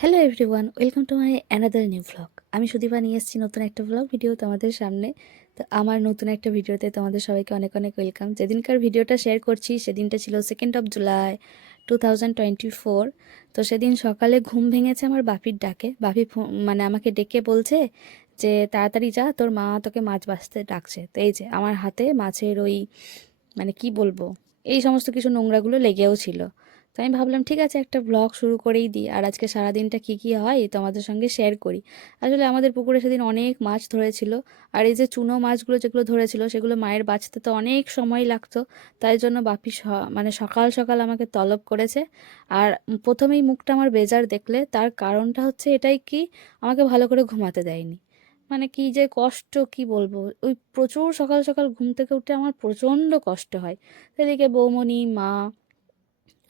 Hello everyone, welcome to my another new vlog. আমি সুদীপা নিয়ে এসেছি নতুন একটা ভ্লগ ভিডিও তোমাদের সামনে। তো আমার নতুন একটা ভিডিওতে তোমাদের সবাইকে অনেক অনেক ওয়েলকাম। যেদিনকার ভিডিওটা শেয়ার করছি সেদিনটা ছিল 2nd জুলাই 2024। তো সেদিন সকালে ঘুম ভেঙেছে আমার বাপির ডাকে। বাপি মানে আমাকে ডেকে বলছে যে তাড়াতাড়ি যা, তোর মা তোকে মাছ ভাজতে ডাকছে। তো এই যে আমার হাতে মাছের ওই মানে কি বলবো, এই সমস্ত কিছু নোংরাগুলো লেগেও ছিল। তো আমি ভাবলাম ঠিক আছে, একটা ব্লগ শুরু করেই দিই, আর আজকে সারাদিনটা কী কী হয় তোমাদের সঙ্গে শেয়ার করি। আসলে আমাদের পুকুরে সেদিন অনেক মাছ ধরেছিল, আর এই যে চুনো মাছগুলো যেগুলো ধরেছিল সেগুলো মায়ের বাঁচতে তো অনেক সময় লাগতো। তাই জন্য বাপি মানে সকাল সকাল আমাকে তলব করেছে। আর প্রথমেই মুখটা আমার বেজার দেখলে তার কারণটা হচ্ছে এটাই কি, আমাকে ভালো করে ঘুমাতে দেয়নি। মানে কি যে কষ্ট, কি বলবো, ওই প্রচুর সকাল সকাল ঘুম থেকে উঠে আমার প্রচণ্ড কষ্ট হয়। এদিকে বৌমনি মা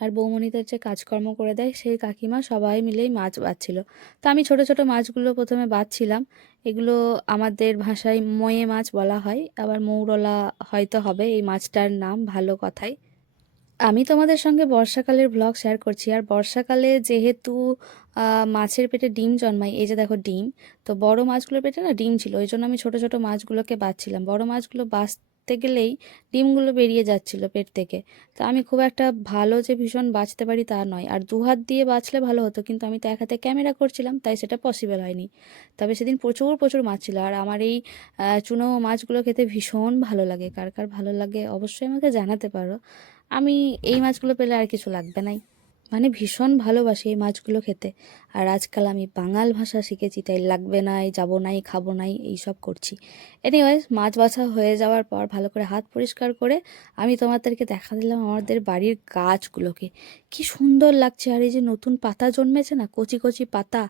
আর বৌমনিদের যে কাজকর্ম করে দেয় সেই কাকিমা সবাই মিলেই মাছ বাছছিল। তো আমি ছোট ছোট মাছগুলো প্রথমে বাছছিলাম। এগুলো আমাদের ভাষায় ময়ে মাছ বলা হয়, আবার মৌরলা হয়তো হবে এই মাছটার নাম, ভালো কথাই। আমি তোমাদের সঙ্গে বর্ষাকালের ব্লগ শেয়ার করছি, আর বর্ষাকালে যেহেতু মাছের পেটে ডিম জন্মায়, এই যে দেখো ডিম। তো বড় মাছগুলোর পেটে না ডিম ছিল, ওই জন্য আমি ছোট ছোট মাছগুলোকে বাছছিলাম। বড় মাছগুলো বাছতে গেলেই ডিমগুলো বেরিয়ে যাচ্ছিল পেট থেকে। তো আমি খুব একটা ভালো যে ভীষণ বাছতে পারি তা নয়, আর দু হাত দিয়ে বাছলে ভালো হতো, কিন্তু আমি তো এক হাতে ক্যামেরা করছিলাম তাই সেটা পসিবল হয়নি। তবে সেদিন প্রচুর প্রচুর মাছ ছিল, আর আমার এই চুনো মাছগুলো খেতে ভীষণ ভালো লাগে। কার কার ভালো লাগে অবশ্যই আমাকে জানাতে পারো। আমি এই মাছগুলো পেলে আর কিছু লাগবে নাই, মানে ভীষণ ভালোবাসি এই মাছগুলো খেতে। আর আজকাল আমি বাঙাল ভাষা শিখেছি, তাই লাগবে নাই, যাবো নাই, খাবো নাই, এইসব করছি। এনিওয়েজ, মাছ বাছা হয়ে যাওয়ার পর ভালো করে হাত পরিষ্কার করে আমি তোমাদেরকে দেখা দিলাম আমাদের বাড়ির গাছগুলোকে। কি সুন্দর লাগছে, আর এই যে নতুন পাতা জন্মেছে না, কচি কচি পাতা,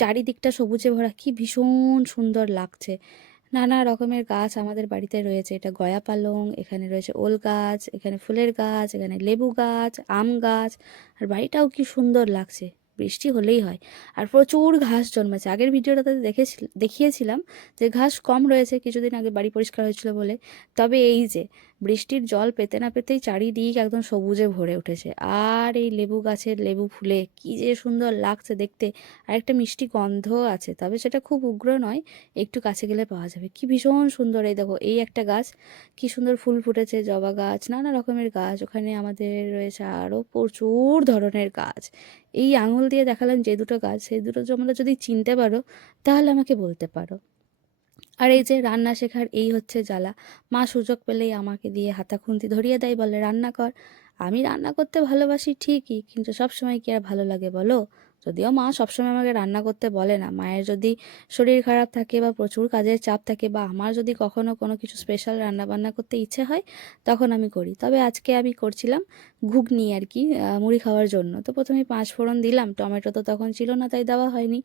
চারিদিকটা সবুজে ভরা, কি ভীষণ সুন্দর লাগছে। নানা রকমের গাছ আমাদের বাড়িতে রয়েছে। এটা গয়া পালং, এখানে রয়েছে ওল গাছ, এখানে ফুলের গাছ, এখানে লেবু গাছ, আম গাছ। আর বাড়িটাও কি সুন্দর লাগছে, বৃষ্টি হলেই হয়। আর প্রচুর ঘাস জন্মেছে। আগের ভিডিওটাতে দেখিয়েছিলাম যে ঘাস কম রয়েছে, কিছুদিন আগে বাড়ি পরিষ্কার হয়েছিল বলে। তবে এই যে বৃষ্টির জল পেতে না পেতেই চারিদিক একদম সবুজে ভরে উঠেছে। আর এই লেবু গাছের লেবু ফুলে কি যে সুন্দর লাগছে দেখতে। আর একটা মিষ্টি গন্ধ আছে, তবে সেটা খুব উগ্র নয়, একটু কাছে গেলে পাওয়া যাবে। কি ভীষণ সুন্দর, এই দেখো এই একটা গাছ, কি সুন্দর ফুল ফুটেছে, জবা গাছ, নানা রকমের গাছ। ওখানে আমাদের রয়েছে আরও প্রচুর ধরনের গাছ। এই আঙুল দিয়ে দেখালাম যে দুটো গাছ, সেই দুটো তোমরা যদি চিনতে পারো তাহলে আমাকে বলতে পারো। আর এই যে রান্না শেখার এই হচ্ছে জ্বালা, মা সুযোগ পেলেই আমাকে দিয়ে হাতা খুন্তি ধরিয়ে দেয়, বলে রান্না কর। আমি রান্না করতে ভালোবাসি ঠিকই, কিন্তু সব সময় কি আর ভালো লাগে বলো। যদিও মা সবসময় আমাকে রান্না করতে বলে না, মায়ের যদি শরীর খারাপ থাকে বা প্রচুর কাজের চাপ থাকে, বা আমার যদি কখনো কোনো কিছু স্পেশাল রান্না বান্না করতে ইচ্ছে হয় তখন আমি করি। তবে আজকে আমি করছিলাম ঘুগনি আর কি, মুড়ি খাওয়ার জন্য। তো প্রথমে 5 ফোড়ন দিলাম, টমেটো তো তখন ছিল না তাই দেওয়া হয়নি।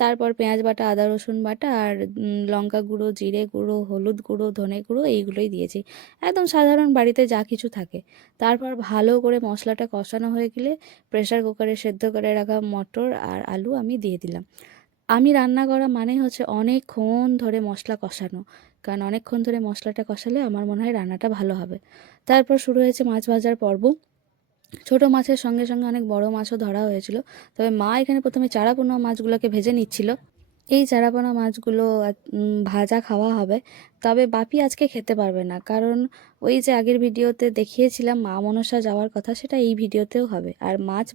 তারপর পেঁয়াজ বাটা, আদা রসুন বাটা, আর লঙ্কা গুঁড়ো, জিরে গুঁড়ো, হলুদ গুঁড়ো, ধনে গুঁড়ো, এইগুলোই দিয়েছি। একদম সাধারণ বাড়িতে যা কিছু থাকে। তারপর ভালো করে মশলাটা কষানো হয়ে গেলে প্রেসার কুকারে সেদ্ধ করে রাখা মটর আর আলু আমি দিয়ে দিলাম। আমি রান্না করা মানে হচ্ছে অনেকক্ষণ ধরে মশলা কষানো, কারণ অনেকক্ষণ ধরে মশলাটা কষালে আমার মনে হয় রান্নাটা ভালো হবে। তারপর শুরু হয়েছে মাছ ভাজার পর্ব। ছোট মাছের সঙ্গে সঙ্গে অনেক বড় মাছও ধরা হয়েছিল। তবে মা এখানে প্রথমে চারাপোনা মাছগুলোকে ভেজে নিচ্ছিল। এই চারাপোনা মাছগুলো ভাজা খাওয়া হবে। তবে বাপি আজকে খেতে পারবে না, কারণ ওই যে আগের ভিডিওতে দেখিয়েছিলাম মা মনসা যাওয়ার কথা, সেটা এই ভিডিওতেও হবে। আর মাছ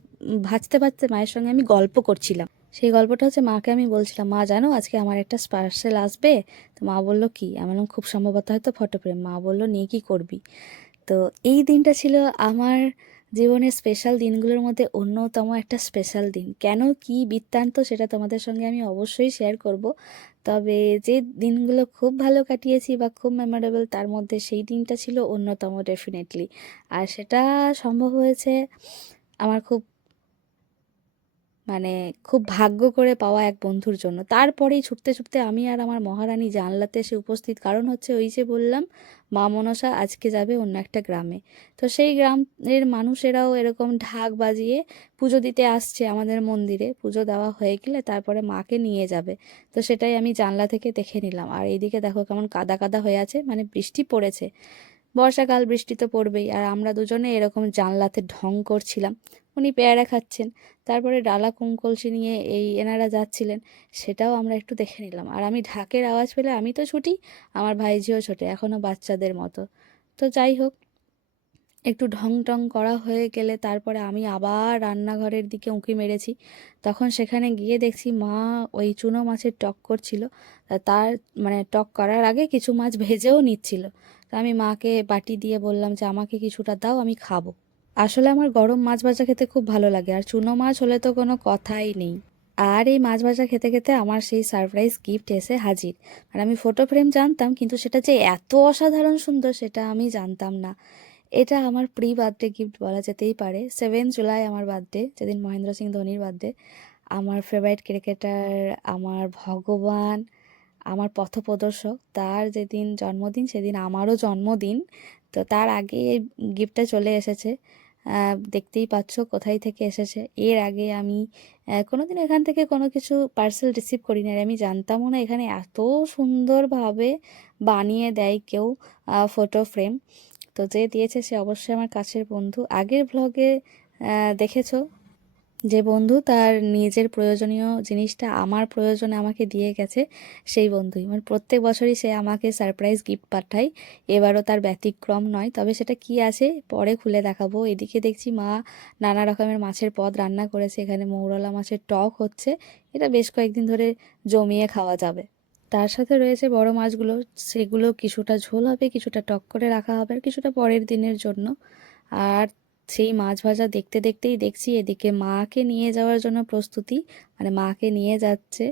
ভাজতে ভাজতে মায়ের সঙ্গে আমি গল্প করছিলাম। সেই গল্পটা হচ্ছে, মাকে আমি বলছিলাম, মা জানো আজকে আমার একটা পার্সেল আসবে। তো মা বললো কি, আমি বললাম খুব সম্ভবত হয়তো ফটো ফ্রেম। মা বললো নিয়ে কি করবি। তো এই দিনটা ছিল আমার জীবনের স্পেশাল দিনগুলোর মধ্যে অন্যতম একটা স্পেশাল দিন। কেন, কি বৃত্তান্ত, সেটা তোমাদের সঙ্গে আমি অবশ্যই শেয়ার করব। তবে যে দিনগুলো খুব ভালো কাটিয়েছি বা খুব মেমোরেবল, তার মধ্যে সেই দিনটা ছিল অন্যতম ডেফিনেটলি। আর সেটা সম্ভব হয়েছে আমার মানে খুব ভাগ্য করে পাওয়া এক বন্ধুর জন্য। তারপরেই ছুটতে ছুটতে আমি আর আমার মহারানী জানলাতে এসে উপস্থিত, কারণ হচ্ছে ওই যে বললাম মা মনসা আজকে যাবে অন্য একটা গ্রামে। তো সেই গ্রামের মানুষেরাও এরকম ঢাক বাজিয়ে পুজো দিতে আসছে আমাদের মন্দিরে। পুজো দেওয়া হয়ে গেলে তারপরে মাকে নিয়ে যাবে। তো সেটাই আমি জানলা থেকে দেখে নিলাম। আর এইদিকে দেখো কেমন কাদা কাদা হয়ে আছে, মানে বৃষ্টি পড়েছে। বর্ষাকাল, বৃষ্টি তো পড়বেই। আর আমরা দুজনে এরকম জানলাতে ঢং করছিলাম। উনি পেয়ারা খাচ্ছেন, তারপরে ডালা কলসি নিয়ে এনারা যাচ্ছিলেন, সেটাও আমরা একটু দেখে নিলাম। আর আমি ঢাকের আওয়াজ পেলে আমি তো ছুটি, আমার ভাইঝিও ছোটে, এখনও বাচ্চাদের মতো। তো যাই হোক, একটু ঢং টং করা হয়ে গেলে তারপরে আমি আবার রান্নাঘরের দিকে উঁকি মেরেছি। তখন সেখানে গিয়ে দেখছি মা ওই চুনো মাছের টক করছিল। তার মানে টক করার আগে কিছু মাছ ভেজেও নিচ্ছিল। তা আমি মাকে বাটি দিয়ে বললাম যে আমাকে কিছুটা দাও, আমি খাবো। আসলে আমার গরম মাছ ভাজা খেতে খুব ভালো লাগে, আর চুনো মাছ হলে তো কোনো কথাই নেই। আর এই মাছ ভাজা খেতে খেতে আমার সেই সারপ্রাইজ গিফট এসে হাজির। আর আমি ফটো ফ্রেম জানতাম, কিন্তু সেটা যে এত অসাধারণ সুন্দর সেটা আমি জানতাম না। এটা আমার প্রি বার্থডে গিফট বলা যেতেই পারে। 7 জুলাই আমার বার্থডে, যেদিন মহেন্দ্র সিং ধোনির বার্থডে। আমার ফেভারিট ক্রিকেটার, আমার ভগবান, আমার পথপ্রদর্শক, তার যেদিন জন্মদিন সেদিন আমারও জন্মদিন। তো তার আগে এই গিফটটা চলে এসেছে। দেখতেই পাচ্ছ কোথায় থেকে এসেছে। এর আগে আমি কোনোদিন এখান থেকে কোনো কিছু পার্সেল রিসিভ করিনি, আর আমি জানতামও না এখানে এত সুন্দরভাবে বানিয়ে দেয় কেউ ফটো ফ্রেম। তো যে দিয়েছে সে অবশ্যই আমার কাছের বন্ধু। আগের ভ্লগে দেখেছো যে বন্ধু তার নিজের প্রয়োজনীয় জিনিসটা আমার প্রয়োজনে আমাকে দিয়ে গেছে, সেই বন্ধুই। মানে প্রত্যেক বছরই সে আমাকে সারপ্রাইজ গিফট পাঠায়, এবারও তার ব্যতিক্রম নয়। তবে সেটা কি আছে পরে খুলে দেখাবো। এদিকে দেখছি মা নানা রকমের মাছের পদ রান্না করেছে, এখানে মৌরলা মাছের টক হচ্ছে, এটা বেশ কয়েকদিন ধরে জমিয়ে খাওয়া যাবে। তার সাথে রয়েছে বড় মাছগুলো, সেগুলো কিছুটা ঝোল হবে, কিছুটা টক করে রাখা হবে, আর কিছুটা পরের দিনের জন্য। আর সেই মাছ ভাজা দেখতে দেখতেই দেখছি এদিকে মাকে নিয়ে যাওয়ার জন্য প্রস্তুতি, মানে মাকে নিয়ে যাচ্ছে।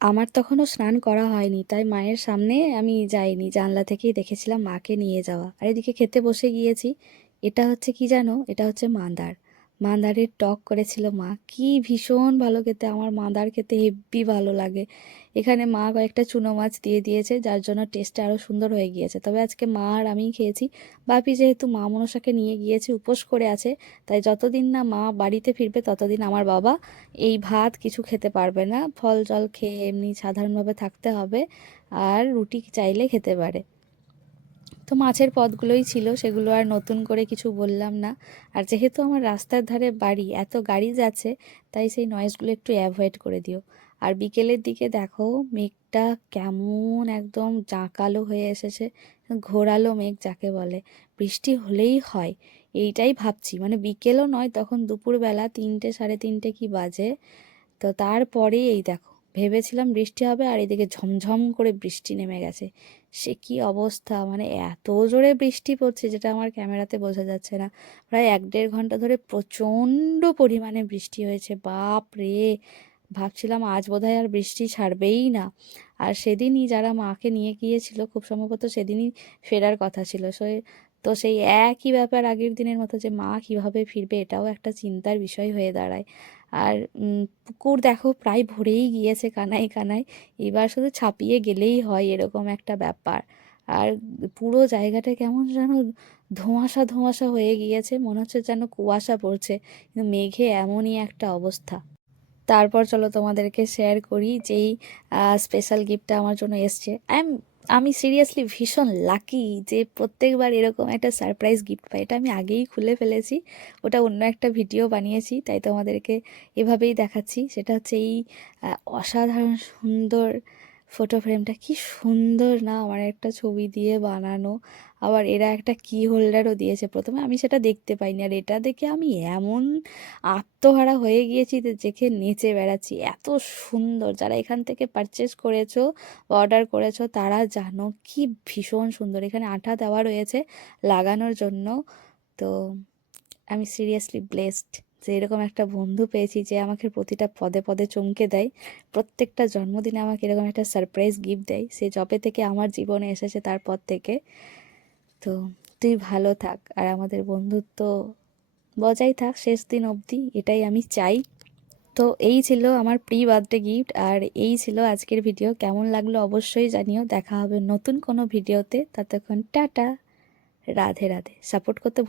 আমার তখনও স্নান করা হয়নি, তাই মায়ের সামনে আমি যাইনি, জানলা থেকেই দেখেছিলাম মাকে নিয়ে যাওয়া। আর এদিকে খেতে বসে গিয়েছি। এটা হচ্ছে কি জানো, এটা হচ্ছে মাদার। মাদারের টক করেছিল মা, কি ভীষণ ভালো খেতে, আমার মাদার খেতে হেব্বি ভালো লাগে। এখানে মা কয়েকটা চুনো মাছ দিয়ে দিয়েছে, যার জন্য টেস্টটা আরও সুন্দর হয়ে গিয়েছে। তবে আজকে মা আর আমিই খেয়েছি। বাপি যেহেতু মা মনসাকে নিয়ে গিয়েছে, উপোস করে আছে, তাই যতদিন না মা বাড়িতে ফিরবে ততদিন আমার বাবা এই ভাত কিছু খেতে পারবে না, ফল জল খেয়ে এমনি সাধারণভাবে থাকতে হবে, আর রুটি চাইলে খেতে পারে। তো মাছের পদগুলোই ছিল, সেগুলো আর নতুন করে কিছু বললাম না। আর যেহেতু আমার রাস্তার ধারে বাড়ি, এত গাড়ি যাচ্ছে, তাই সেই নয়েজগুলো একটু অ্যাভয়েড করে দিও। আর বিকেলের দিকে দেখো মেঘটা কেমন একদম জাঁকালো হয়ে এসেছে, ঘোরালো মেঘ যাকে বলে, বৃষ্টি হলেই হয় এইটাই ভাবছি। মানে বিকেলও নয়, তখন দুপুরবেলা 3টে 3:30 কি বাজে। তো তারপরে এই দেখো, ভেবেছিলাম বৃষ্টি হবে, আর এদিকে ঝমঝম করে বৃষ্টি নেমে গেছে। সে কি অবস্থা, মানে এত জোরে বৃষ্টি পড়ছে যেটা আমার ক্যামেরাতে বোঝা যাচ্ছে না। প্রায় 1-1.5 ঘন্টা ধরে প্রচণ্ড পরিমাণে বৃষ্টি হয়েছে, বাপ রে। ভাবছিলাম আজ বোধহয় আর বৃষ্টি ছাড়বেই না। আর সেদিনই যারা মাকে নিয়ে গিয়েছিল, খুব সম্ভবত সেদিনই ফেরার কথা ছিল। তো সেই একই ব্যাপার আগের দিনের মতো, যে মা কিভাবে ফিরবে, এটাও একটা চিন্তার বিষয় হয়ে দাঁড়ায়। আর পুকুর দেখো প্রায় ভরেই গিয়েছে কানায় কানায়, এবার শুধু ছাপিয়ে গেলেই হয়, এরকম একটা ব্যাপার। আর পুরো জায়গাটা কেমন যেন ধোঁয়াশা ধোঁয়াশা হয়ে গিয়েছে, মনে হচ্ছে যেন কুয়াশা পড়ছে, কিন্তু মেঘে এমনই একটা অবস্থা। তারপর চলো তোমাদেরকে শেয়ার করি যেই স্পেশাল গিফটটা আমার জন্য এসছে। আই এম আমি সিরিয়াসলি ভীষণ লাকি যে প্রত্যেকবার এরকম একটা সারপ্রাইজ গিফট পাই। এটা আমি আগেই খুলে ফেলেছি, ওটা অন্য একটা ভিডিও বানিয়েছি, তাই তোমাদেরকে এভাবেই দেখাচ্ছি। সেটা হচ্ছে এই অসাধারণ সুন্দর ফটো ফ্রেমটা। কি সুন্দর না, আমার একটা ছবি দিয়ে বানানো। আবার এরা একটা কি হোল্ডারও দিয়েছে। প্রথমে আমি সেটা দেখতে পাইনি, আর এটা দেখে আমি এমন আত্মহারা হয়ে গিয়েছি যে দেখে নেচে বেড়াচ্ছি। এত সুন্দর, যারা এখান থেকে পারচেস করেছো, অর্ডার করেছো, তারা জানো কি ভীষণ সুন্দর। এখানে আঠা দেওয়া রয়েছে লাগানোর জন্য। তো আমি সিরিয়াসলি ব্লেসড যে এরকম একটা বন্ধু পেয়েছি যে আমাকে প্রতিটা পদে পদে চমকে দেয়। প্রত্যেকটা জন্মদিনে আমাকে এরকম একটা সারপ্রাইজ গিফট দেয়। সে যবে থেকে আমার জীবনে এসেছে তারপর থেকে। তো তুই ভালো থাক, আর আমাদের বন্ধুত্ব বজায় থাক শেষ দিন অবধি, এটাই আমি চাই। তো এই ছিল আমার প্রি বার্থডে গিফট, আর এই ছিল আজকের ভিডিও। কেমন লাগলো অবশ্যই জানিও। দেখা হবে নতুন কোনো ভিডিওতে, ততক্ষণ টাটা, রাধে রাধে। সাপোর্ট করতে